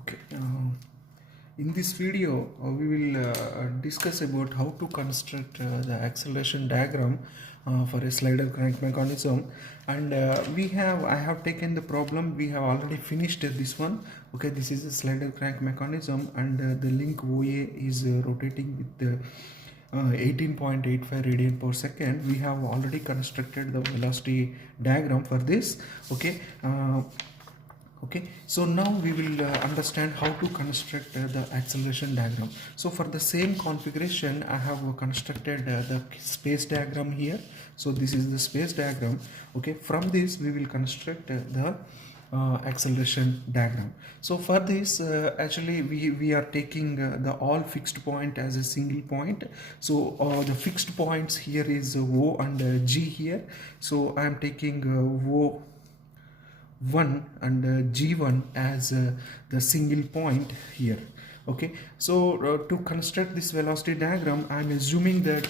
Okay. In this video, we will discuss about how to construct the acceleration diagram for a slider crank mechanism. And I have taken the problem. We have already finished this one. Okay, this is a slider crank mechanism, and the link OA is rotating with the 18.85 radian per second. We have already constructed the velocity diagram for this. Okay. Okay, so now we will understand how to construct the acceleration diagram. So for the same configuration, I have constructed the space diagram here. So this is the space diagram. Okay, from this we will construct the acceleration diagram. So for this, actually we are taking the all fixed point as a single point. So the fixed points here is O and G here. So I am taking O 1 and G1 as the single point here. Okay, so to construct this velocity diagram, I am assuming that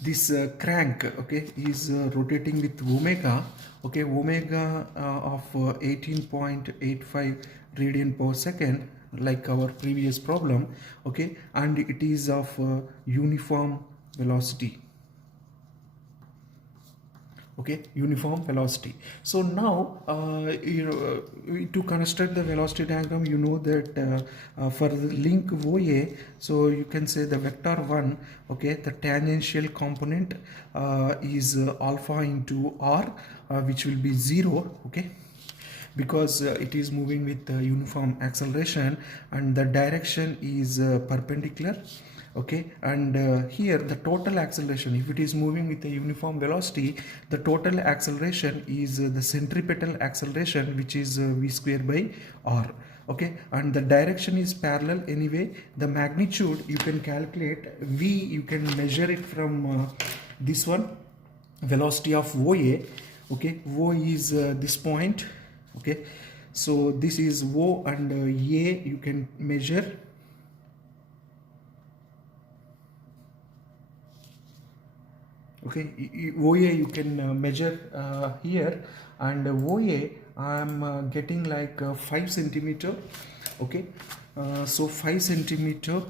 this crank, okay, is rotating with omega. Okay, omega of 18.85 radian per second, like our previous problem. Okay, and it is of uniform velocity. Okay, uniform velocity. So now to construct the velocity diagram, you know that for the link OA, so you can say the vector 1, okay, the tangential component is alpha into r, which will be 0. Okay, because it is moving with uniform acceleration and the direction is perpendicular. Okay, and here the total acceleration, if it is moving with a uniform velocity, the total acceleration is the centripetal acceleration, which is v square by r. Okay, and the direction is parallel anyway. The magnitude you can calculate, v you can measure it from this one, velocity of OA. Okay, O is this point. Okay, so this is O, and A you can measure. Okay, OA you can measure here, and OA I am getting like 5 centimeter. Okay, so 5 centimeter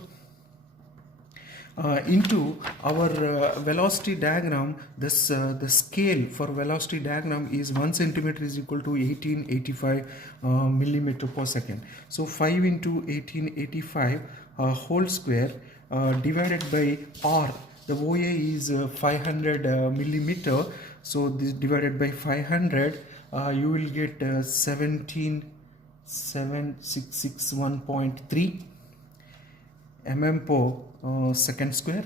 into our velocity diagram. This the scale for velocity diagram is 1 centimeter is equal to 1885 millimeter per second. So 5 into 1885 whole square divided by r. The OA is 500 millimeter. So this divided by 500, you will get 17761.3 mm per second square.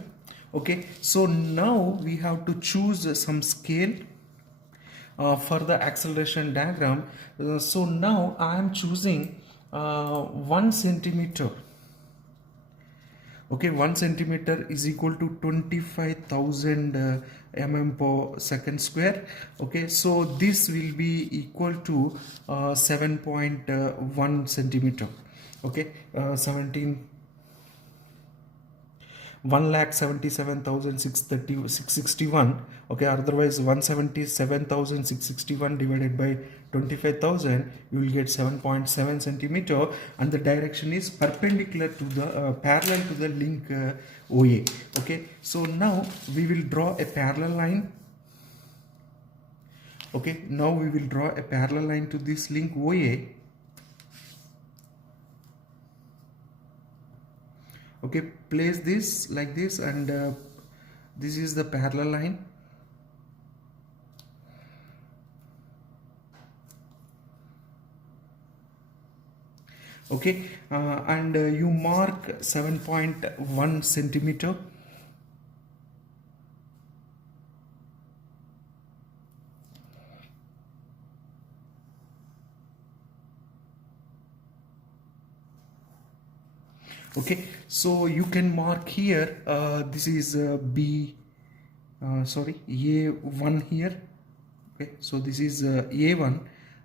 Okay, so now we have to choose some scale for the acceleration diagram. So now I am choosing 1 centimeter. Okay, 1 centimeter is equal to 25,000 mm per second square. Okay, so this will be equal to 7.1 centimeter. Okay, 1,77,661. Okay, otherwise 177,661 divided by 25,000, you will get 7.7 centimeter, and the direction is perpendicular to the parallel to the link OA. Okay, so now we will draw a parallel line. Okay, now we will draw a parallel line to this link OA. Okay, place this like this, and this is the parallel line. Okay, and you mark 7.1 centimeter. Okay, so you can mark here, this is A1 here. Okay, so this is A1,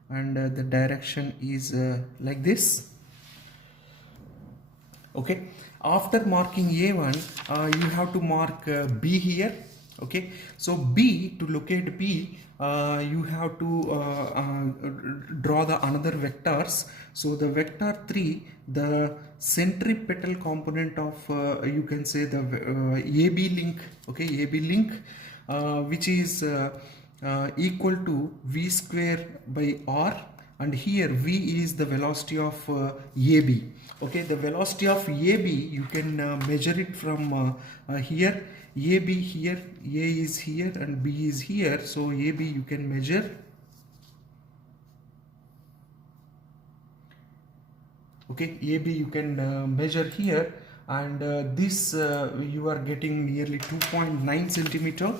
and the direction is like this. Okay, after marking A1, you have to mark B here. Okay, so B, to locate B, you have to draw the another vectors. So the vector 3, the centripetal component of you can say the AB link, okay, AB link, which is equal to V square by R, and here V is the velocity of AB. Okay, the velocity of AB you can measure it from here. AB here, A is here and B is here, so AB you can measure. Okay, AB you can measure here, and this you are getting nearly 2.9 centimeter.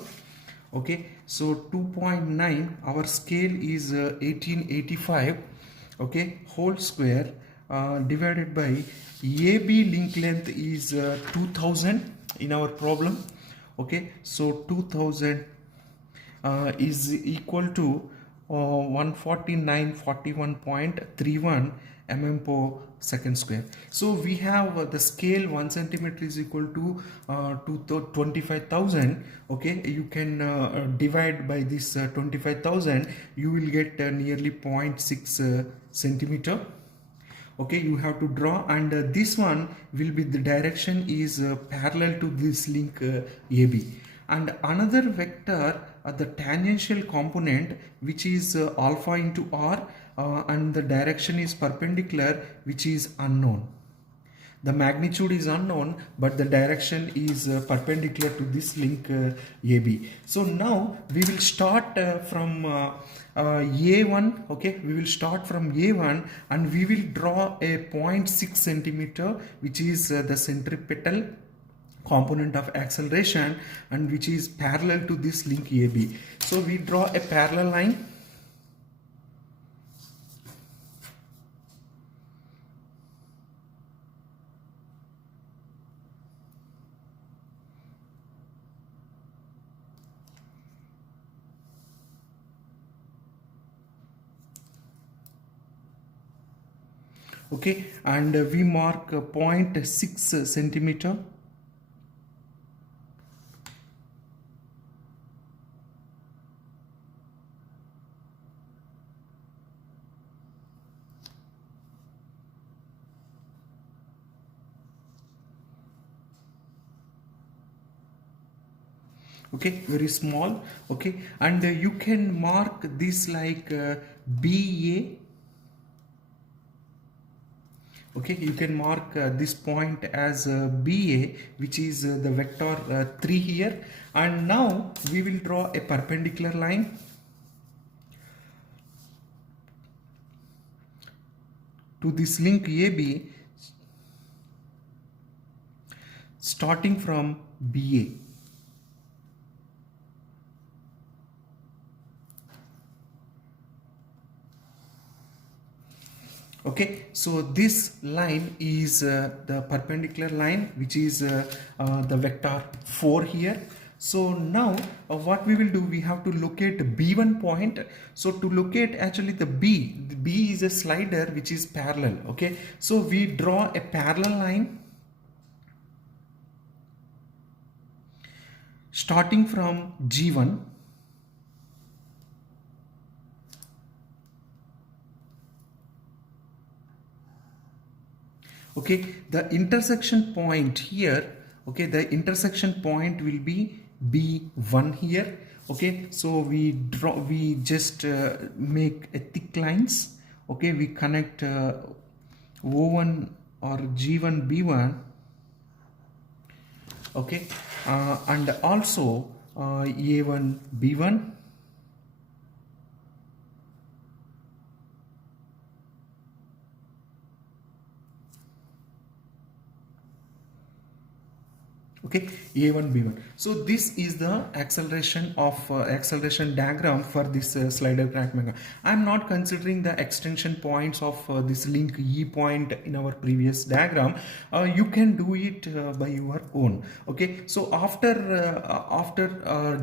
Okay, so 2.9, our scale is 1885, okay, whole square divided by AB link length is 2000 in our problem. Okay, so 2000 is equal to 149.41.31 mm per second square. So we have the scale 1 centimeter is equal to 25,000. Okay, you can divide by this 25,000, you will get nearly 0.6 centimeter. Okay, you have to draw, and this one will be the direction is parallel to this link AB, and another vector the tangential component, which is alpha into R, and the direction is perpendicular, which is unknown. The magnitude is unknown, but the direction is perpendicular to this link AB. So now we will start from A1. Okay, we will start from A1 and we will draw a 0.6 centimeter, which is the centripetal component of acceleration, and which is parallel to this link AB. So we draw a parallel line. Okay, and we mark 0.6 centimeter. Okay, very small. Okay, and you can mark this like BA. Okay, you can mark this point as BA, which is the vector 3 here, and now we will draw a perpendicular line to this link AB starting from BA. Okay, so this line is the perpendicular line, which is the vector 4 here. So now what we will do, we have to locate B1 point. So to locate actually the B is a slider which is parallel. Okay, so we draw a parallel line starting from G1. Okay, the intersection point here, okay, the intersection point will be B1 here. Okay, so we just make a thick lines. Okay, we connect O1 or G1 B1. Okay, and also A1 B1. Okay, A1 B1. So this is the acceleration of acceleration diagram for this slider crank mechanism. I am not considering the extension points of this link E point in our previous diagram. You can do it by your own. Okay, so after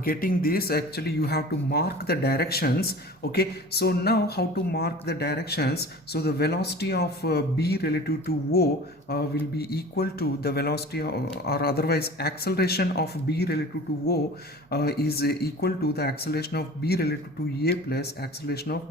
getting this, actually you have to mark the directions. Okay, so now how to mark the directions? So the velocity of B relative to O will be equal to the velocity or otherwise acceleration of B relative to O is equal to the acceleration of B relative to A plus acceleration of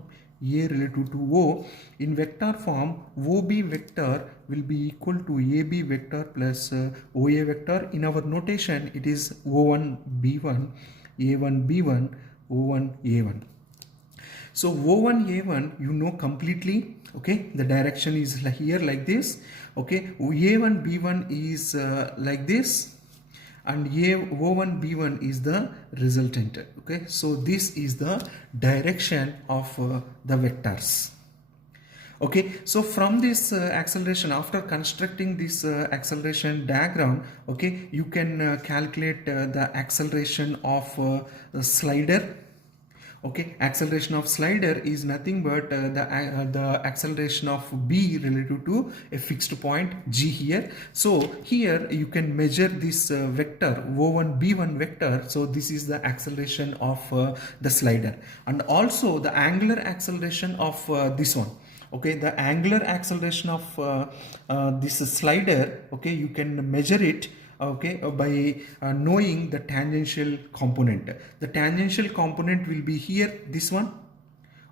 A relative to O. In vector form, OB vector will be equal to AB vector plus OA vector. In our notation, it is O1 B1, A1 B1, O1 A1. So O1 A1 you know completely, okay, the direction is here like this, okay, A1 B1 is like this, and O1 B1 is the resultant, okay. So this is the direction of the vectors. Okay, so from this acceleration, after constructing this acceleration diagram, okay, you can calculate the acceleration of the slider. Okay, acceleration of slider is nothing but the acceleration of B relative to a fixed point G here. So here you can measure this vector O1 B1 vector. So this is the acceleration of the slider, and also the angular acceleration of this one. Okay, the angular acceleration of this slider, okay, you can measure it, okay, by knowing the tangential component. The tangential component will be here, this one,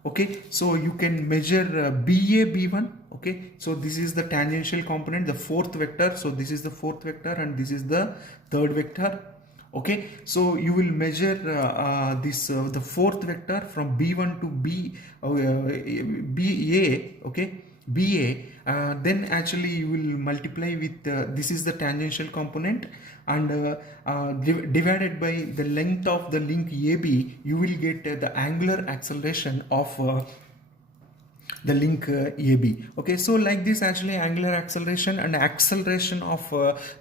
okay. So you can measure BA B1, okay. So this is the tangential component, the fourth vector. So this is the fourth vector and this is the third vector, okay. So you will measure the fourth vector from B1 to BA, okay, BA, then actually you will multiply with this is the tangential component, and divided by the length of the link AB, you will get the angular acceleration of the link AB. Okay, so like this, actually angular acceleration and acceleration of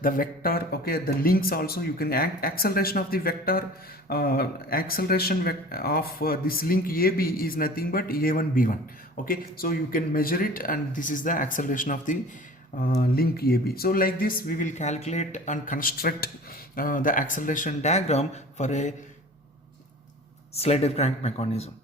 the vector, okay, the links also you can acceleration of the vector, acceleration of this link AB is nothing but A1 B1. Okay, so you can measure it, and this is the acceleration of the link AB. So like this we will calculate and construct the acceleration diagram for a slider crank mechanism.